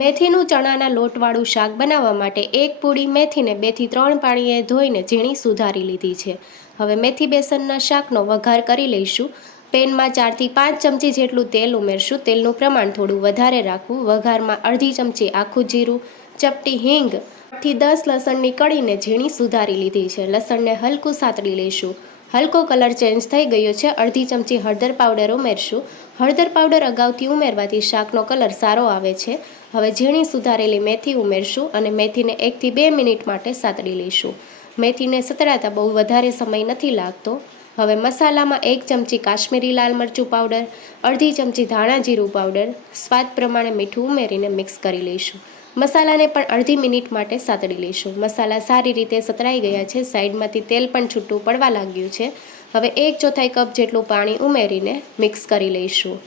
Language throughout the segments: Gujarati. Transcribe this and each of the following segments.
મેથીનું ચણાના લોટવાળું શાક બનાવવા માટે એક પૂડી મેથીને 2 થી 3 પાણીએ ધોઈને ઝીણી સુધારી લીધી છે। હવે મેથી બેસનના શાકનો વઘાર કરી લઈશું। પેનમાં 4 થી 5 ચમચી જેટલું તેલ ઉમેરશું। તેલનું પ્રમાણ થોડું વધારે રાખવું। વઘારમાં અડધી ચમચી આખું જીરું, ચપટી હિંગ, 8 થી 10 લસણની કળીને ઝીણી સુધારી લીધી છે। લસણને હલકું સાતળી લઈશું। હલકો કલર ચેન્જ થઈ ગયો છે। અડધી ચમચી હળદર પાવડર ઉમેરશું। હળદર પાવડર અગાઉથી ઉમેરવાથી શાકનો કલર સારો આવે છે। હવે ઝીણી સુધારેલી મેથી ઉમેરશું અને મેથીને 1 થી 2 મિનિટ માટે સાતળી લઈશું। મેથીને સતળાતા બહુ વધારે સમય નથી લાગતો। હવે મસાલામાં 1 ચમચી કાશ્મીરી લાલ મરચું પાવડર, અડધી ચમચી ધાણા જીરું પાવડર, સ્વાદ પ્રમાણે મીઠું ઉમેરીને મિક્સ કરી લઈશું। મસાલાને પણ અડધી મિનિટ માટે સાતળી લઈશું। મસાલા સારી રીતે સતળાઈ ગયા છે। સાઈડમાંથી તેલ પણ છૂટું પડવા લાગ્યું છે। હવે 1/4 કપ જેટલું પાણી ઉમેરીને મિક્સ કરી લઈશું।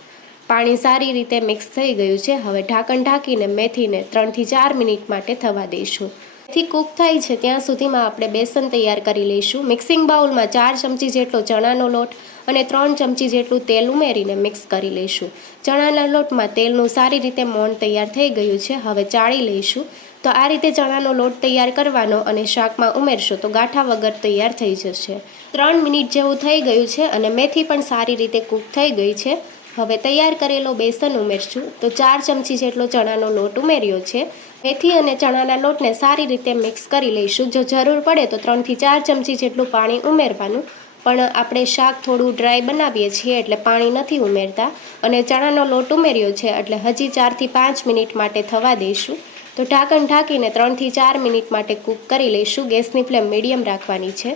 પાણી સારી રીતે મિક્સ થઈ ગયું છે। હવે ઢાંકણ ઢાંકીને મેથીને 3 થી 4 મિનિટ માટે થવા દઈશું। મેથી કૂક થાય છે ત્યાં સુધીમાં આપણે બેસન તૈયાર કરી લઈશું। મિક્સિંગ બાઉલમાં 4 ચમચી જેટલો ચણાનો લોટ અને 3 ચમચી જેટલું તેલ ઉમેરીને મિક્સ કરી લઈશું। ચણાના લોટમાં તેલનું સારી રીતે મોણ તૈયાર થઈ ગયું છે। હવે ચાળી લઈશું। તો આ રીતે ચણાનો લોટ તૈયાર કરવાનો અને શાકમાં ઉમેરશો તો ગાંઠા વગર તૈયાર થઈ જશે। 3 મિનિટ જેવું થઈ ગયું છે અને મેથી પણ સારી રીતે કૂક થઈ ગઈ છે। હવે તૈયાર કરેલો બેસન ઉમેરશું। તો 4 ચમચી જેટલો ચણાનો લોટ ઉમેર્યો છે। મેથી અને ચણાના લોટને સારી રીતે મિક્સ કરી લઈશું। જો જરૂર પડે તો 3 થી 4 ચમચી જેટલું પાણી ઉમેરવાનું, પણ આપણે શાક થોડું ડ્રાય બનાવીએ છીએ એટલે પાણી નથી ઉમેરતા। અને ચણાનો લોટ ઉમેર્યો છે એટલે હજી 4 થી 5 મિનિટ માટે થવા દઈશું। તો ઢાંકણ ઢાંકીને 3 થી 4 મિનિટ માટે કૂક કરી લઈશું। ગેસની ફ્લેમ મીડિયમ રાખવાની છે।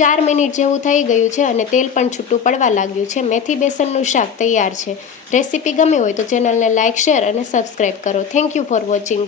4 મિનિટ જેવું થઈ ગયું છે અને તેલ પણ છૂટું પડવા લાગ્યું છે। મેથી બેસનનું શાક તૈયાર છે। રેસીપી ગમી હોય તો ચેનલને લાઇક, શેર અને સબસ્ક્રાઈબ કરો। Thank you for watching.